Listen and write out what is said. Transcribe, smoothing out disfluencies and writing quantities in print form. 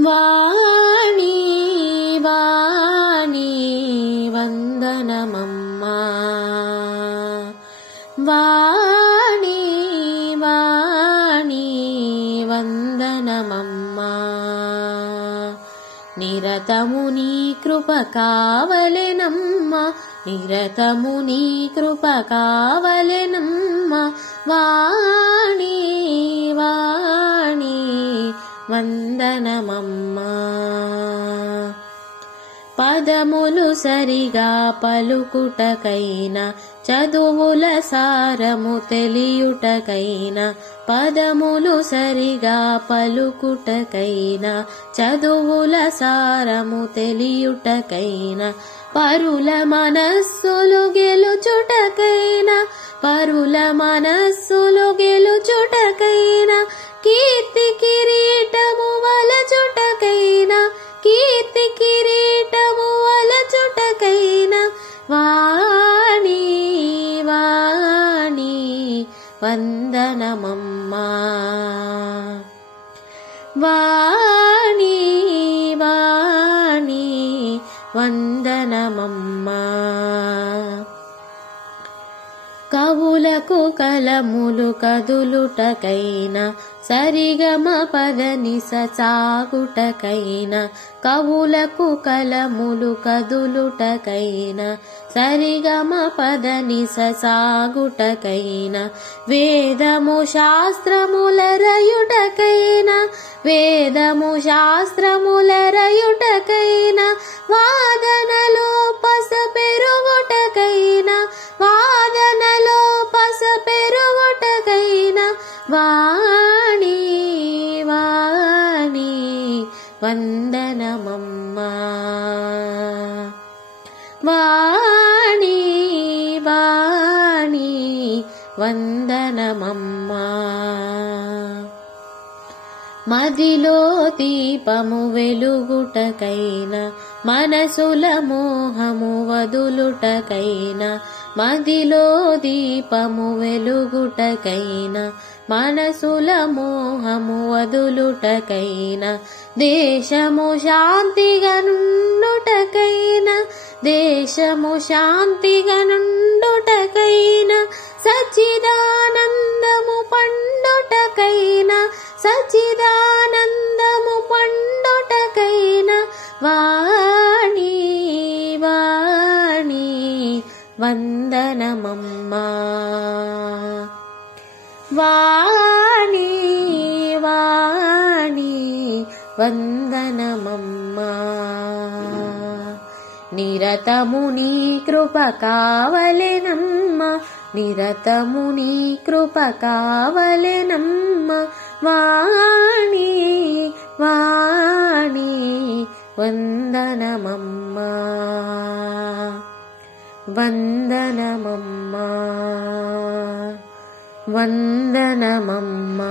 వాణి వాణి వందనమమ్మా వాణి వాణి వందనమమ్మా నిరతము నీ కృప కావలెనమ్మా నిరతము నీ కృప కావలెనమ్మా వాణి వాణి వందనమమ్మా పదములు సరిగా పలుకుటకైనా చదువుల సారము తెలియుటకైనా పదములు సరిగా పలుకుటకైనా చదువుల సారము తెలియుటకైనా పరుల మనస్సులు గెలుచుటకైనా పరుల మనస్సులు గెలుచుటకైనా కీర్తి కిరీటము వలచుటకైనా కీర్తి కిరీటము వలచుటకైనా వాణి వాణి వందనమమ్మా వాణి వాణి వందనమమ్మా కవులకు కలములు కదులుటకైనా సరిగమ పదనిస సాగుటకైనా కవులకు కలములు కదులుటకైనా సరిగమ పదనిస సాగుటకైనా వేదము శాస్త్రముల రయుటకైనా వేదము శాస్త్రముల రయుటకైనా వాదనలో పస పెరుగుటకైనా వాదనలో పస పెరుగుటకైనా వాణి వాణి వందనమమ్మా వాణి వాణి వందనమమ్మా మదిలో దీపము వెలుగుటకైనా మనసుల మోహము వదులుటకైనా మదిలో దీపము వెలుగుటకైనా మనసుల మోహము వదులుటకైనా దేశము శాంతిగా నుండుటకైనా దేశము శాంతిగా నుండుటకైనా సచ్చిదానందము పండుటకైనా సచ్చిదానందము పండుటకైనా వాణి వాణి వందనమమ్మా వాణి వాణి వందనమమ్మా నిరతము నీ కృప కావలెనమ్మా నిరతము నీ కృప కావలెనమ్మా వాణి వాణి వందనమమ్మా వందనమమ్మా వందనమమ్మా